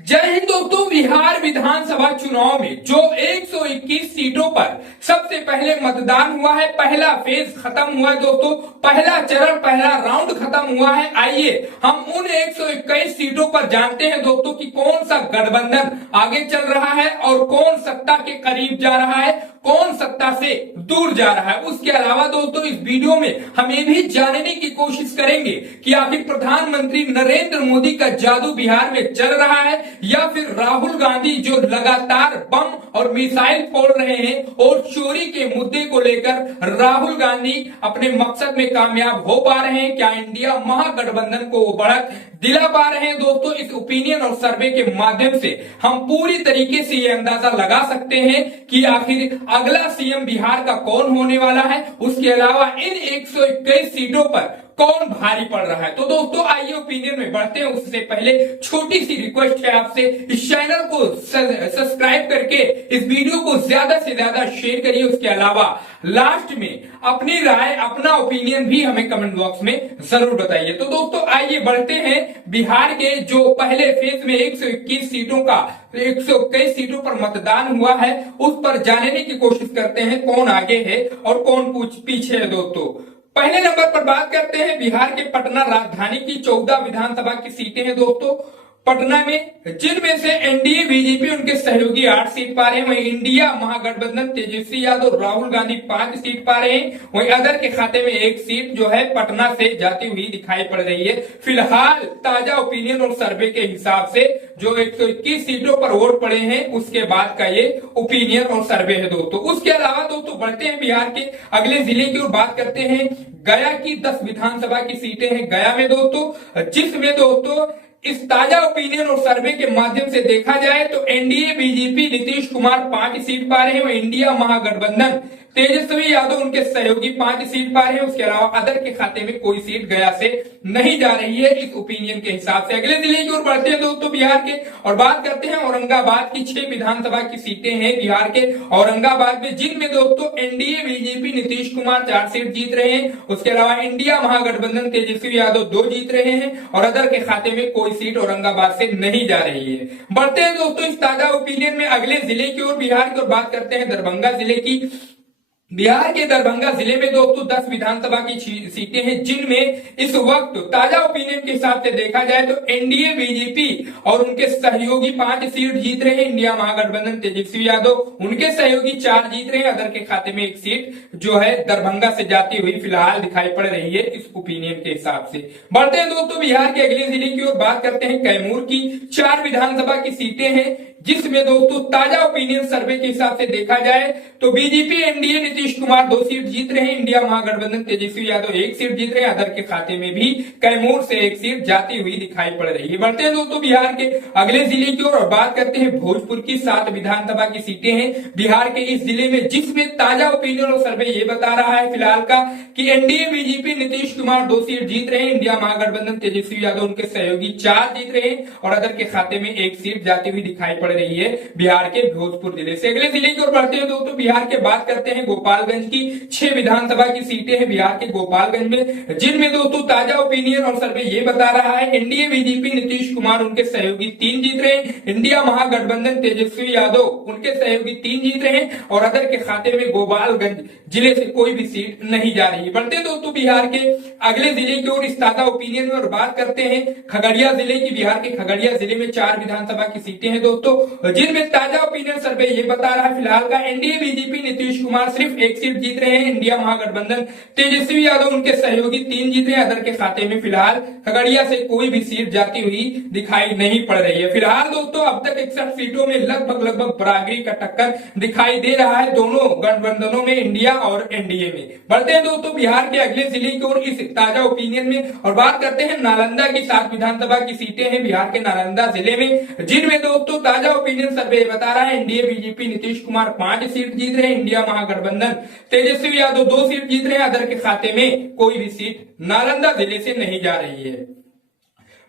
जय हिंद दोस्तों। बिहार विधानसभा चुनाव में जो 121 सीटों पर सबसे पहले मतदान हुआ है, पहला फेज खत्म हुआ है दोस्तों, पहला चरण पहला राउंड खत्म हुआ है। आइए हम उन 121 सीटों पर जानते हैं दोस्तों कि कौन सा गठबंधन आगे चल रहा है और कौन सत्ता के करीब जा रहा है, कौन सत्ता से दूर जा रहा है। उसके अलावा दोस्तों इस वीडियो में हम ये भी जानने की कोशिश करेंगे कि आखिर प्रधानमंत्री नरेंद्र मोदी का जादू बिहार में चल रहा है या फिर राहुल गांधी जो लगातार बम और मिसाइल फोड़ रहे हैं और चोरी के मुद्दे को लेकर राहुल गांधी अपने मकसद में कामयाब हो पा रहे हैं। क्या इंडिया महागठबंधन को वो बढ़त दिला पा रहे हैं दोस्तों। इस ओपिनियन और सर्वे के माध्यम से हम पूरी तरीके से ये अंदाजा लगा सकते हैं कि आखिर अगला सीएम बिहार का कौन होने वाला है। उसके अलावा इन 121 सीटों पर कौन भारी पड़ रहा है। तो दोस्तों आइए ओपिनियन में बढ़ते हैं। उससे पहले छोटी सी रिक्वेस्ट है आपसे, इस चैनल को सब्सक्राइब करके इस वीडियो को ज्यादा से ज्यादा शेयर करिए। उसके अलावा लास्ट में अपनी राय अपना ओपिनियन भी हमें कमेंट बॉक्स में जरूर बताइए। तो दोस्तों आइए बढ़ते हैं। बिहार के जो पहले फेज में 121 सीटों का 121 सीटों पर मतदान हुआ है उस पर जानने की कोशिश करते हैं कौन आगे है और कौन पीछे है। दोस्तों पहले नंबर पर बात करते हैं बिहार के पटना राजधानी की 14 विधानसभा की सीटें हैं दोस्तों। पटना में जिनमें से एनडीए बीजेपी उनके सहयोगी 8 सीट पा रहे हैं, वहीं इंडिया महागठबंधन तेजस्वी यादव राहुल गांधी 5 सीट पा रहे हैं, वहीं अदर के खाते में 1 सीट जो है पटना से जाती हुई दिखाई पड़ रही है। फिलहाल ताजा ओपिनियन और सर्वे के हिसाब से जो 121 सीटों पर वोट पड़े हैं उसके बाद का ये ओपिनियन और सर्वे है दोस्तों। उसके अलावा दोस्तों बढ़ते हैं बिहार के अगले जिले की ओर बात करते हैं। गया की 10 विधानसभा की सीटें हैं गया में दोस्तों, जिसमें दोस्तों इस ताजा ओपिनियन और सर्वे के माध्यम से देखा जाए तो NDA BJP Nitish Kumar 5 seat पा रहे हैं, इंडिया महागठबंधन तेजस्वी यादव उनके सहयोगी 5 सीट पा रहे हैं। उसके अलावा अदर के खाते में कोई सीट गया से नहीं जा रही है इस ओपिनियन के हिसाब से। अगले जिले की ओर बढ़ते हैं दोस्तों बिहार के और बात करते हैं औरंगाबाद की 6 विधानसभा की सीटें हैं बिहार के औरंगाबाद में, जिनमें दोस्तों NDA BJP Nitish Kumar 4 seat जीत रहे हैं। उसके अलावा इंडिया महागठबंधन तेजस्वी यादव 2 जीत रहे हैं और अदर के खाते में कोई सीट औरंगाबाद से नहीं जा रही है। बढ़ते हैं दोस्तों इस ताजा ओपिनियन में अगले जिले की ओर बिहार की ओर बात करते हैं दरभंगा जिले की। बिहार के दरभंगा जिले में दोस्तों 10 विधानसभा की सीटें हैं, जिनमें इस वक्त ताजा ओपिनियन के हिसाब से देखा जाए तो एनडीए बीजेपी और उनके सहयोगी 5 सीट जीत रहे हैं, इंडिया महागठबंधन तेजस्वी यादव उनके सहयोगी 4 जीत रहे हैं, अदर के खाते में 1 सीट जो है दरभंगा से जाती हुई फिलहाल दिखाई पड़ रही है इस ओपिनियन के हिसाब से। बढ़ते हैं दोस्तों बिहार के अगले जिले की ओर बात करते हैं कैमूर की 4 विधानसभा की सीटें हैं, जिसमें दोस्तों ताजा ओपिनियन सर्वे के हिसाब से देखा जाए तो BJP NDA Nitish Kumar 2 seat जीत रहे हैं, इंडिया महागठबंधन तेजस्वी यादव 1 सीट जीत रहे हैं, अदर के खाते में भी कैमूर से 1 सीट जाती हुई दिखाई पड़ रही है। बढ़ते हैं दोस्तों बिहार के अगले जिले की ओर और बात करते हैं भोजपुर की 7 विधानसभा की सीटें हैं बिहार के इस जिले में, जिसमें ताजा ओपिनियन और सर्वे ये बता रहा है फिलहाल का कि NDA BJP Nitish Kumar 2 seat जीत रहे हैं, इंडिया महागठबंधन तेजस्वी यादव उनके सहयोगी 4 जीत रहे हैं और अदर के खाते में 1 सीट जाती हुई दिखाई पड़ रही है बिहार के भोजपुर जिले से। अगले जिले की ओर बढ़ते हैं दोस्तों बिहार के बात करते हैं गोपालगंज की 6 विधानसभा की सीटें हैं बिहार के गोपालगंज में, जिनमें दोस्तों ताजा ओपिनियन और सर्वे ये बता रहा है एनडीए बीजेपी नीतीश कुमार उनके सहयोगी 3 जीत रहे हैं, इंडिया महागठबंधन तेजस्वी यादव उनके सहयोगी 3 जीत रहे हैं और अदर के खाते में गोपालगंज जिले से कोई भी सीट नहीं जा रही है। बढ़ते हैं दोस्तों बिहार के अगले जिले की ओर इस ताजा ओपिनियन में और बात करते हैं खगड़िया जिले की। बिहार के खगड़िया जिले में 4 विधानसभा की सीटें हैं दोस्तों, जिनमें ताजा ओपिनियन सर्वे ये बता रहा है फिलहाल का एनडीए बीजेपी नीतीश कुमार सिर्फ 1 सीट जीत रहे हैं, इंडिया महागठबंधन तेजस्वी यादव उनके सहयोगी 3 जीत रहे हैं, अदर के खाते में फिलहाल खगड़िया से कोई भी सीट जाती हुई दिखाई नहीं पड़ रही है। फिलहाल दोस्तों अब तक 61 सीटों में लगभग बराबरी का टक्कर दिखाई दे रहा है दोनों गठबंधनों में, इंडिया और एनडीए में। बढ़ते हैं दोस्तों बिहार के अगले जिले की ओर इस ताजा ओपिनियन में और बात करते हैं नालंदा की 7 विधानसभा की सीटें हैं बिहार के नालंदा जिले में, जिनमें दोस्तों ताजा ओपिनियन सर्वे बता रहा है NDA BJP Nitish Kumar 5 seat जीत रहे हैं, इंडिया महागठबंधन तेजस्वी यादव 2 सीट जीत रहे हैं, अदर के खाते में कोई भी सीट नालंदा जिले से नहीं जा रही है।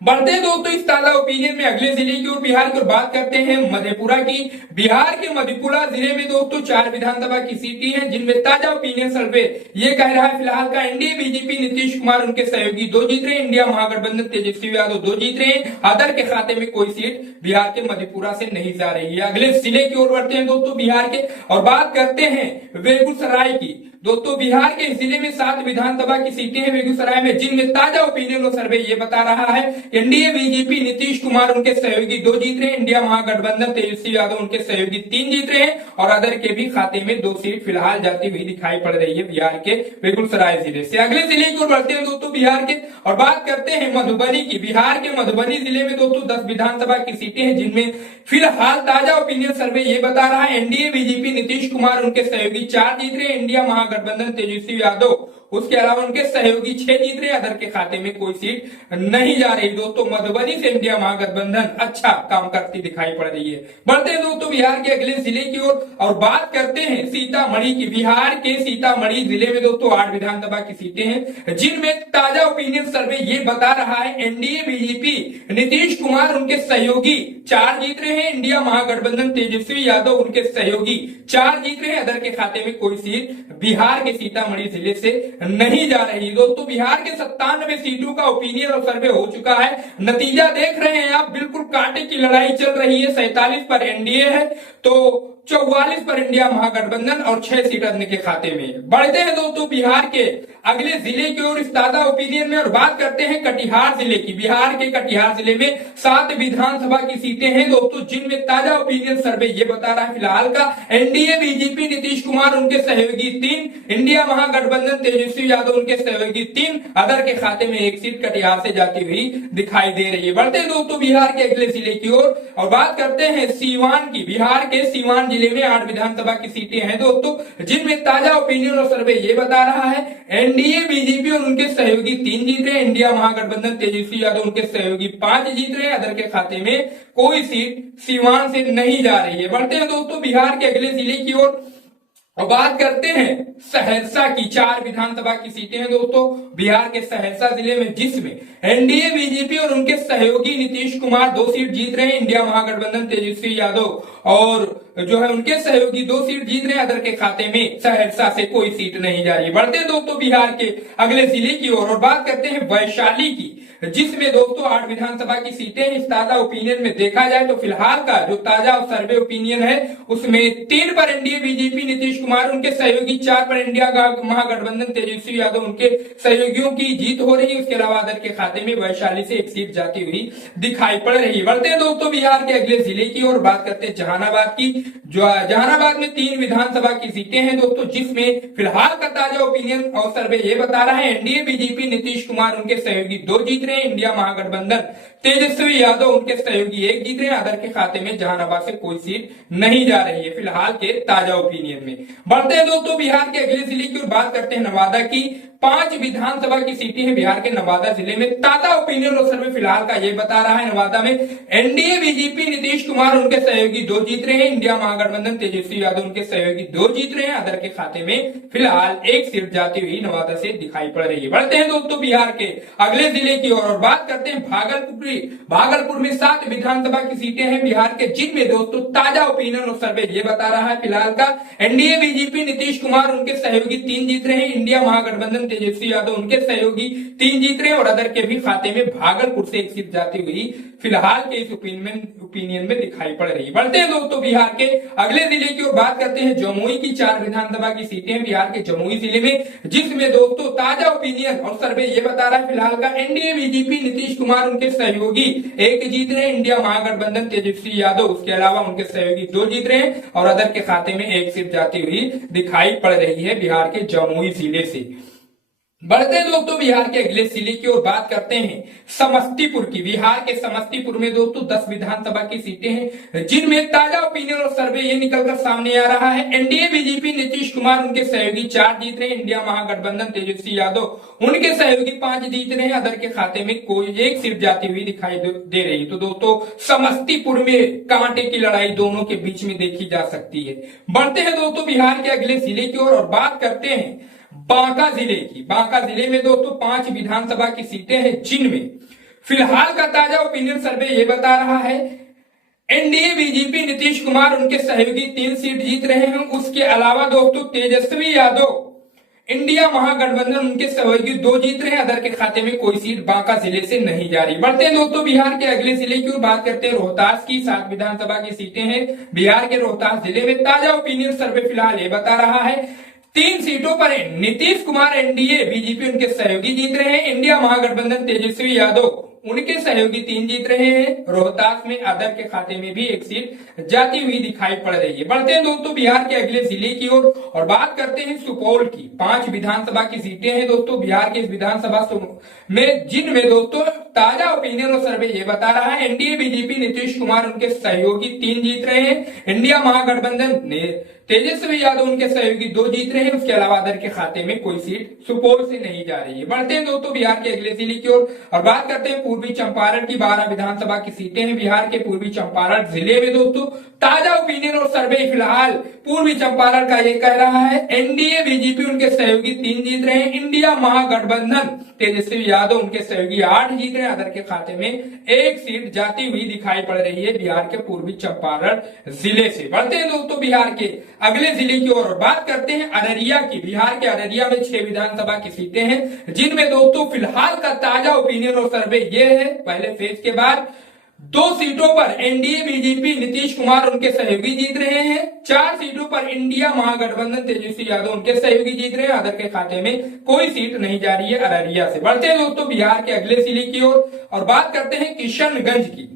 बढ़ते हैं दोस्तों इस ताजा ओपिनियन में अगले जिले की और बिहार की, और बात करते हैं मधेपुरा की। बिहार के मधेपुरा जिले में दोस्तों 4 विधानसभा की सीटें हैं, जिनमें ताजा ओपिनियन सर्वे ये कह रहा है फिलहाल का एनडीए बीजेपी नीतीश कुमार उनके सहयोगी 2 जीत रहे हैं, इंडिया महागठबंधन तेजस्वी यादव 2 जीत रहे हैं, अदर के खाते में कोई सीट बिहार के मधेपुरा से नहीं जा रही है। अगले जिले की ओर बढ़ते हैं दोस्तों बिहार के, और बात करते हैं बेगूसराय की। दोस्तों बिहार के जिले में 7 विधानसभा की सीटें हैं बेगूसराय में, जिनमें ताजा ओपिनियन और सर्वे ये बता रहा है एनडीए बीजेपी नीतीश कुमार उनके सहयोगी 2 जीत रहे हैं, इंडिया महागठबंधन तेजस्वी यादव उनके सहयोगी 3 जीत रहे हैं, और अदर के भी खाते में 2 सीट फिलहाल जाती हुई दिखाई पड़ रही है बिहार के बेगूसराय जिले से। अगले जिले की ओर बढ़ते हैं दोस्तों बिहार के, और बात करते हैं मधुबनी की। बिहार के मधुबनी जिले में दोस्तों 10 विधानसभा की सीटें हैं, जिनमें फिलहाल ताजा ओपिनियन सर्वे ये बता रहा है एनडीए बीजेपी नीतीश कुमार उनके सहयोगी 4 जीत रहे हैं, इंडिया महागठबंधन तेजस्वी यादव उसके अलावा उनके सहयोगी 6 जीत रहे, अदर के खाते में कोई सीट नहीं जा रही। दोस्तों मधुबनी से इंडिया महागठबंधन अच्छा काम करती दिखाई पड़ रही है। बढ़ते हैं दोस्तों बिहार के अगले जिले की ओर, और बात करते हैं सीतामढ़ी की। बिहार के सीतामढ़ी जिले में दोस्तों 8 विधानसभा की सीटें हैं, जिनमें ताजा ओपिनियन सर्वे ये बता रहा है एनडीए बीजेपी नीतीश कुमार उनके सहयोगी 4 जीत रहे हैं, इंडिया महागठबंधन तेजस्वी यादव उनके सहयोगी 4 जीत रहे हैं, अदर के खाते में कोई सीट बिहार के सीतामढ़ी जिले से नहीं जा रही। दोस्तों बिहार के 97 सीटों का ओपिनियन और सर्वे हो चुका है। नतीजा देख रहे हैं आप, बिल्कुल कांटे की लड़ाई चल रही है। 47 पर एनडीए है तो 44 पर इंडिया महागठबंधन और 6 सीट अन्य के खाते में। बढ़ते हैं दोस्तों बिहार के अगले जिले की ओर इस ताजा ओपिनियन में, और बात करते हैं कटिहार जिले की। बिहार के कटिहार जिले में 7 विधानसभा की सीटें हैं दोस्तों, जिनमें ताजा ओपिनियन सर्वे ये बता रहा है फिलहाल का एनडीए बीजेपी नीतीश कुमार उनके सहयोगी 3, इंडिया महागठबंधन तेजस्वी यादव उनके सहयोगी 3, अदर के खाते में 1 सीट कटिहार से जाती हुई दिखाई दे रही है। बढ़ते हैं दोस्तों बिहार के अगले जिले की ओर, और बात करते हैं सीवान की। बिहार के सीवान जिले में 8 विधानसभा की सीटें हैं दोस्तों, जिनमें ताजा ओपिनियन और सर्वे ये बता रहा है एनडीए बीजेपी और उनके सहयोगी 3 जीत रहे हैं, इंडिया महागठबंधन तेजस्वी यादव उनके सहयोगी 5 जीत रहे हैं, अदर के खाते में कोई सीट सीवान से नहीं जा रही है। बढ़ते हैं दोस्तों बिहार के अगले जिले की ओर, और बात करते हैं सहरसा की। 4 विधानसभा की सीटें हैं दोस्तों बिहार के सहरसा जिले में, जिसमें एनडीए बीजेपी और उनके सहयोगी नीतीश कुमार 2 सीट जीत रहे हैं, इंडिया महागठबंधन तेजस्वी यादव और जो है उनके सहयोगी 2 सीट जीत रहे हैं, अदर के खाते में सहरसा से कोई सीट नहीं जा रही। बढ़ते हैं दोस्तों बिहार के अगले जिले की ओर, और बात करते हैं वैशाली की, जिसमें दोस्तों 8 विधानसभा की सीटें इस ताजा ओपिनियन में देखा जाए तो फिलहाल का जो ताजा सर्वे ओपिनियन है उसमें 3 पर एनडीए बीजेपी नीतीश कुमार उनके सहयोगी, 4 पर इंडिया महागठबंधन तेजस्वी यादव उनके सहयोगियों की जीत हो रही है। उसके अलावा अदर के खाते में वैशाली से 1 सीट जाती हुई दिखाई पड़ रही है। बढ़ते हैं दोस्तों बिहार के अगले जिले की ओर, बात करते हैं जहानाबाद की। जो जहानाबाद में 3 विधानसभा की सीटें हैं दोस्तों, जिसमें फिलहाल का ताजा ओपिनियन और सर्वे ये बता रहा है एनडीए बीजेपी नीतीश कुमार उनके सहयोगी 2 जीत रहे हैं, इंडिया महागठबंधन तेजस्वी यादव उनके सहयोगी 1 जीत रहे हैं, अदर के खाते में जहानाबाद से कोई सीट नहीं जा रही है फिलहाल के ताजा ओपिनियन में। बढ़ते हैं दोस्तों बिहार के अगले जिले की ओर, बात करते हैं नवादा की। 5 विधानसभा की सीटें हैं बिहार के नवादा जिले में। ताजा ओपिनियन और सर्वे फिलहाल का ये बता रहा है नवादा में एनडीए बीजेपी नीतीश कुमार उनके सहयोगी 2 जीत रहे हैं, इंडिया महागठबंधन तेजस्वी यादव उनके सहयोगी 2 जीत रहे हैं, अदर के खाते में फिलहाल 1 सीट जाती हुई नवादा से दिखाई पड़ रही है। बढ़ते हैं दोस्तों बिहार के अगले जिले की ओर, और बात करते हैं भागलपुर में 7 विधानसभा की सीटें हैं बिहार के, जिनमें दोस्तों ताजा ओपिनियन और सर्वे ये बता रहा है फिलहाल का एनडीए बीजेपी नीतीश कुमार उनके सहयोगी 3 जीत रहे हैं, इंडिया महागठबंधन तेजस्वी यादव उनके सहयोगी 3 जीत रहे हैं, और अदर के भी खाते में भागलपुर से 1 सीट जाती हुई फिलहाल के इस ओपिनियन में दिखाई पड़ रही है। बढ़ते हैं दोस्तों बिहार के अगले जिले की ओर, बात करते हैं जमुई की। 4 विधानसभा की सीटें हैं बिहार के जमुई जिले में, जिसमें दोस्तों ताजा ओपिनियन और सर्वे ये बता रहा है फिलहाल का एनडीए बीजेपी नीतीश कुमार उनके सहयोगी 1 जीत रहे हैं, इंडिया महागठबंधन तेजस्वी यादव उसके अलावा उनके सहयोगी 2 जीत रहे हैं, और अदर के खाते में 1 सीट जाती हुई दिखाई पड़ रही है बिहार के जमुई जिले से। बढ़ते हैं दोस्तों बिहार के अगले जिले की ओर, बात करते हैं समस्तीपुर की। बिहार के समस्तीपुर में दोस्तों 10 विधानसभा की सीटें हैं, जिनमें ताजा ओपिनियन और सर्वे ये निकलकर सामने आ रहा है एनडीए बीजेपी नीतीश कुमार उनके सहयोगी 4 जीत रहे हैं, इंडिया महागठबंधन तेजस्वी यादव उनके सहयोगी 5 जीत रहे हैं, अदर के खाते में कोई 1 सीट जाती हुई दिखाई दे रही। तो दोस्तों समस्तीपुर में कांटे की लड़ाई दोनों के बीच में देखी जा सकती है। बढ़ते हैं दोस्तों बिहार के अगले जिले की ओर, और बात करते हैं बांका जिले की। बांका जिले में दोस्तों 5 विधानसभा की सीटें हैं, जिनमें फिलहाल का ताजा ओपिनियन सर्वे ये बता रहा है एनडीए बीजेपी नीतीश कुमार उनके सहयोगी 3 सीट जीत रहे हैं। उसके अलावा दोस्तों तेजस्वी यादव इंडिया महागठबंधन उनके सहयोगी 2 जीत रहे हैं। अदर के खाते में कोई सीट बांका जिले से नहीं जा रही। बढ़ते हैं दोस्तों बिहार के अगले जिले की ओर, बात करते हैं रोहतास की। 7 विधानसभा की सीटें हैं बिहार के रोहतास जिले में। ताजा ओपिनियन सर्वे फिलहाल ये बता रहा है 3 सीटों पर नीतीश कुमार एनडीए बीजेपी उनके सहयोगी जीत रहे हैं। इंडिया महागठबंधन तेजस्वी यादव उनके सहयोगी 3 जीत रहे हैं। रोहतास में अदर के खाते में भी 1 सीट जाती हुई दिखाई पड़ रही है। बढ़ते हैं दोस्तों बिहार के अगले जिले की ओर और बात करते हैं सुपौल की। 5 विधानसभा की सीटें हैं दोस्तों बिहार के इस विधानसभा में, जिनमें दोस्तों ताजा ओपिनियन और सर्वे ये बता रहा है एनडीए बीजेपी नीतीश कुमार उनके सहयोगी 3 जीत रहे हैं। इंडिया महागठबंधन ने तेजस्वी यादव उनके सहयोगी 2 जीत रहे हैं। उसके अलावा अदर के खाते में कोई सीट सुपौल से नहीं जा रही है। बढ़ते हैं दोस्तों बिहार के अगले जिले की ओर और बात करते हैं पूर्वी चंपारण की। 12 विधानसभा की सीटें हैं बिहार के पूर्वी चंपारण जिले में। दोस्तों ताजा ओपिनियन और सर्वे फिलहाल पूर्वी चंपारण का ये कह रहा है एनडीए बीजेपी उनके सहयोगी 3 जीत रहे हैं। इंडिया महागठबंधन तेजस्वी यादव उनके सहयोगी 8 जीत रहे हैं। अदर के खाते में 1 सीट जाती हुई दिखाई पड़ रही है बिहार के पूर्वी चंपारण जिले से। बढ़ते हैं दोस्तों बिहार के अगले जिले की ओर बात करते हैं अररिया की। बिहार के अररिया में 6 विधानसभा की सीटें हैं, जिनमें दोस्तों फिलहाल का ताजा ओपिनियन और सर्वे ये है पहले फेज के बाद 2 सीटों पर एनडीए बीजेपी नीतीश कुमार उनके सहयोगी जीत रहे हैं। 4 सीटों पर इंडिया महागठबंधन तेजस्वी यादव उनके सहयोगी जीत रहे हैं। अदर के खाते में कोई सीट नहीं जा रही है अररिया से। बढ़ते हैं दोस्तों बिहार के अगले जिले की ओर और बात करते हैं किशनगंज की।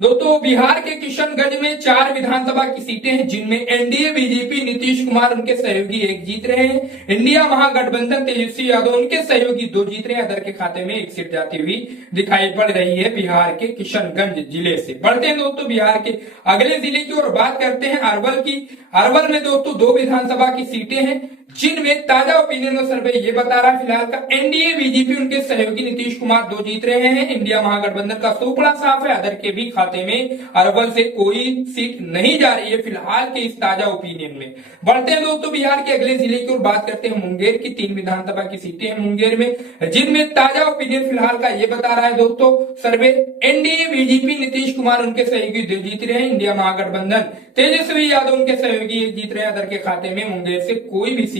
दोस्तों बिहार के किशनगंज में 4 विधानसभा की सीटें हैं, जिनमें एनडीए बीजेपी नीतीश कुमार उनके सहयोगी 1 जीत रहे हैं। इंडिया महागठबंधन तेजस्वी यादव उनके सहयोगी 2 जीत रहे हैं। अदर के खाते में 1 सीट जाती हुई दिखाई पड़ रही है बिहार के किशनगंज जिले से। बढ़ते हैं दोस्तों बिहार के अगले जिले की ओर बात करते हैं अरवल की। अरवल में दोस्तों 2 विधानसभा की सीटें हैं, जिनमें ताजा ओपिनियन और सर्वे ये बता रहा है फिलहाल का एनडीए बीजेपी उनके सहयोगी नीतीश कुमार 2 जीत रहे हैं। इंडिया महागठबंधन का सूपड़ा साफ है। अदर के भी खाते में अरवल से कोई सीट नहीं जा रही है फिलहाल के इस ताजा ओपिनियन में। बढ़ते हैं दोस्तों बिहार के अगले जिले की ओर बात करते हैं मुंगेर की। 3 विधानसभा की सीटें हैं मुंगेर में, जिनमें ताजा ओपिनियन फिलहाल का ये बता रहा है दोस्तों सर्वे एनडीए बीजेपी नीतीश कुमार उनके सहयोगी 2 जीत रहे हैं। इंडिया महागठबंधन तेजस्वी यादव उनके सहयोगी 1 जीत रहे हैं। अदर के खाते में मुंगेर से कोई भी सीट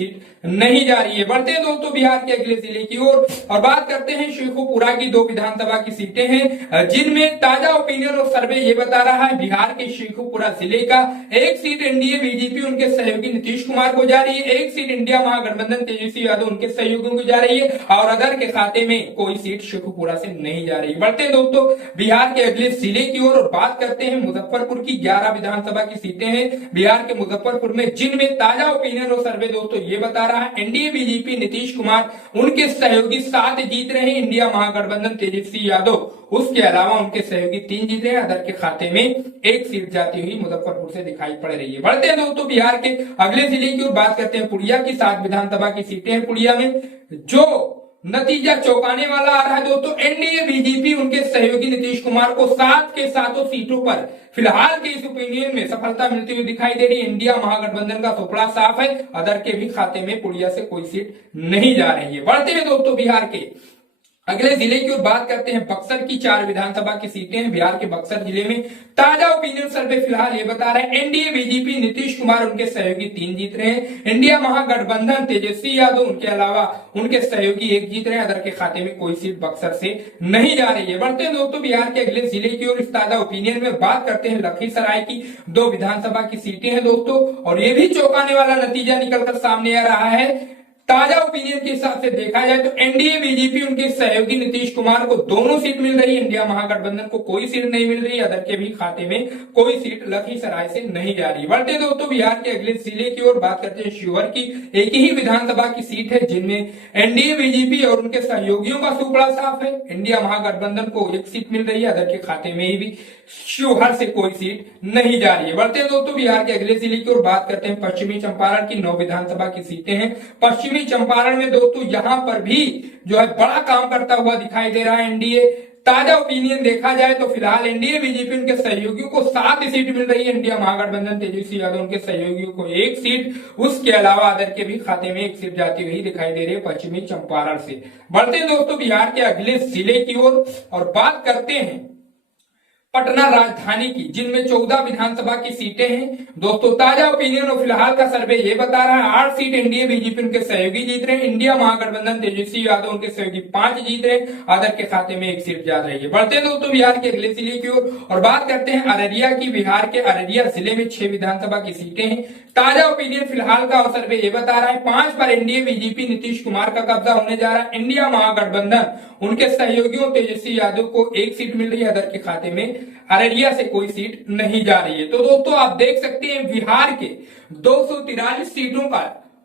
नहीं जा रही है। बढ़ते हैं दोस्तों बिहार के अगले जिले की ओर और बात करते हैं शेखोपुरा की। 2 विधानसभा की सीटें हैं, जिनमें ताजा ओपिनियन और सर्वे ये बता रहा है बिहार के शेखोपुरा जिले का 1 सीट एनडीए बीजेपी उनके सहयोगी नीतीश कुमार को जा रही है। 1 सीट इंडिया महागठबंधन तेजस्वी यादव उनके सहयोगियों को जा रही है और अदर के खाते में कोई सीट शेखोपुरा से नहीं जा रही। बढ़ते हैं दोस्तों बिहार के अगले जिले की ओर और बात करते हैं मुजफ्फरपुर की। 11 विधानसभा की सीटें हैं बिहार के मुजफ्फरपुर में, जिनमें ताजा ओपिनियन और सर्वे दोस्तों ये बता रहा है एनडीए बीजेपी नीतीश कुमार उनके सहयोगी 7 जीत रहे हैं। इंडिया महागठबंधन तेजस्वी यादव उसके अलावा उनके सहयोगी 3 जीत रहे हैं। अदर के खाते में 1 सीट जाती हुई मुजफ्फरपुर से दिखाई पड़ रही है। बढ़ते हैं दोस्तों बिहार के अगले जिले की ओर बात करते हैं पुड़िया की। 7 विधानसभा की सीटें हैं पुड़िया में, जो नतीजा चौंकाने वाला आ रहा है दोस्तों एनडीए बीजेपी उनके सहयोगी नीतीश कुमार को 7 के 7 सीटों पर फिलहाल के इस ओपिनियन में सफलता मिलती हुई दिखाई दे रही है। इंडिया महागठबंधन का सुपड़ा साफ है। अदर के भी खाते में पुड़िया से कोई सीट नहीं जा रही है। बढ़ते हैं दोस्तों बिहार के अगले जिले की ओर बात करते हैं बक्सर की। 4 विधानसभा की सीटें हैं बिहार के बक्सर जिले में। ताजा ओपिनियन सर्वे फिलहाल ये बता रहा है एनडीए बीजेपी नीतीश कुमार उनके सहयोगी 3 जीत रहे हैं। इंडिया महागठबंधन तेजस्वी यादव उनके अलावा उनके सहयोगी 1 जीत रहे हैं। अदर के खाते में कोई सीट बक्सर से नहीं जा रही है। बढ़ते हैं दोस्तों बिहार के अगले जिले की ओर। इस ताजा ओपिनियन में बात करते हैं लखीसराय की। 2 विधानसभा की सीटें हैं दोस्तों और ये भी चौंकाने वाला नतीजा निकलकर सामने आ रहा है। ताजा ओपिनियन के हिसाब से देखा जाए तो एनडीए बीजेपी उनके सहयोगी नीतीश कुमार को दोनों सीट मिल रही है। इंडिया महागठबंधन को कोई सीट नहीं मिल रही। अदर के भी खाते में कोई सीट लखीसराय से नहीं जा रही। बढ़ते दोस्तों बिहार के अगले जिले की ओर बात करते हैं शिवहर की। 1 ही विधानसभा की सीट है, जिनमें एनडीए बीजेपी और उनके सहयोगियों का सुपड़ा साफ है। इंडिया महागठबंधन को 1 सीट मिल रही है। अदर के खाते में भी शिवहर से कोई सीट नहीं जा रही है। बढ़ते हैं दोस्तों बिहार के अगले जिले की ओर बात करते हैं पश्चिमी चंपारण की। 9 विधानसभा की सीटें हैं पश्चिमी चंपारण में। दोस्तों यहां पर भी जो है बड़ा काम करता हुआ दिखाई दे रहा है एनडीए। ताजा ओपिनियन देखा जाए तो फिलहाल एनडीए बीजेपी उनके सहयोगियों को 7 सीट मिल रही है। इंडिया महागठबंधन तेजस्वी यादव उनके सहयोगियों को 1 सीट, उसके अलावा अदर के भी खाते में 1 सीट जाती हुई दिखाई दे रही है पश्चिमी चंपारण से। बढ़ते हैं दोस्तों बिहार के अगले जिले की ओर और बात करते हैं पटना राजधानी की, जिनमें 14 विधानसभा की सीटें हैं। दोस्तों ताजा ओपिनियन और फिलहाल का सर्वे ये बता रहा है 8 सीट एनडीए बीजेपी उनके सहयोगी जीत रहे हैं। इंडिया महागठबंधन तेजस्वी यादव उनके सहयोगी 5 जीत रहे हैं, अदर के खाते में 1 सीट जा रही है। बढ़ते हैं दोस्तों बिहार के अगले जिले की ओर और बात करते हैं अररिया की। बिहार के अररिया जिले में 6 विधानसभा की सीटें हैं। ताजा ओपिनियन फिलहाल का सर्वे ये बता रहा है 5 पर एनडीए बीजेपी नीतीश कुमार का कब्जा होने जा रहा है। इंडिया महागठबंधन उनके सहयोगियों तेजस्वी यादव को 1 सीट मिल रही है, अदर के खाते में अररिया से कोई सीट नहीं जा रही है। तो दोस्तों आप देख सकते हैं बिहार के 243 सीटों का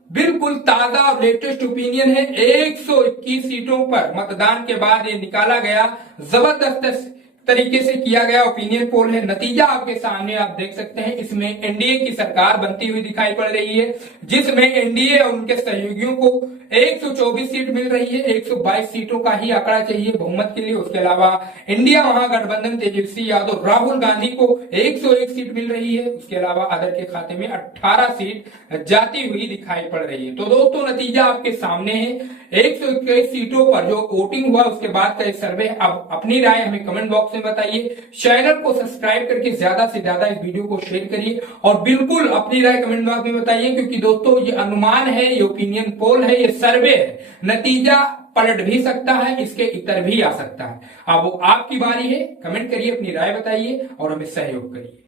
बिल्कुल ताजा और लेटेस्ट ओपिनियन है। 121 सीटों पर मतदान के बाद ये निकाला गया जबरदस्त तरीके से किया गया ओपिनियन पोल है। नतीजा आपके सामने आप देख सकते हैं। इसमें एनडीए की सरकार बनती हुई दिखाई पड़ रही है, जिसमें एनडीए और उनके सहयोगियों को 124 सीट मिल रही है। 122 सीटों का ही आंकड़ा चाहिए बहुमत के लिए। उसके अलावा इंडिया महागठबंधन तेजस्वी यादव राहुल गांधी को 101 सीट मिल रही है। उसके अलावा अदर के खाते में 18 सीट जाती हुई दिखाई पड़ रही है। तो दोस्तों नतीजा आपके सामने है। 121 सीटों पर जो वोटिंग हुआ उसके बाद का एक सर्वे। अब अपनी राय हमें कमेंट बॉक्स में बताइए। चैनल को सब्सक्राइब करके ज्यादा से ज्यादा इस वीडियो को शेयर करिए और बिल्कुल अपनी राय कमेंट बॉक्स में बताइए, क्योंकि दोस्तों ये अनुमान है, ये ओपिनियन पोल है, ये सर्वे है। नतीजा पलट भी सकता है, इसके इतर भी आ सकता है। अब वो आपकी बारी है। कमेंट करिए, अपनी राय बताइए और हमें सहयोग करिए।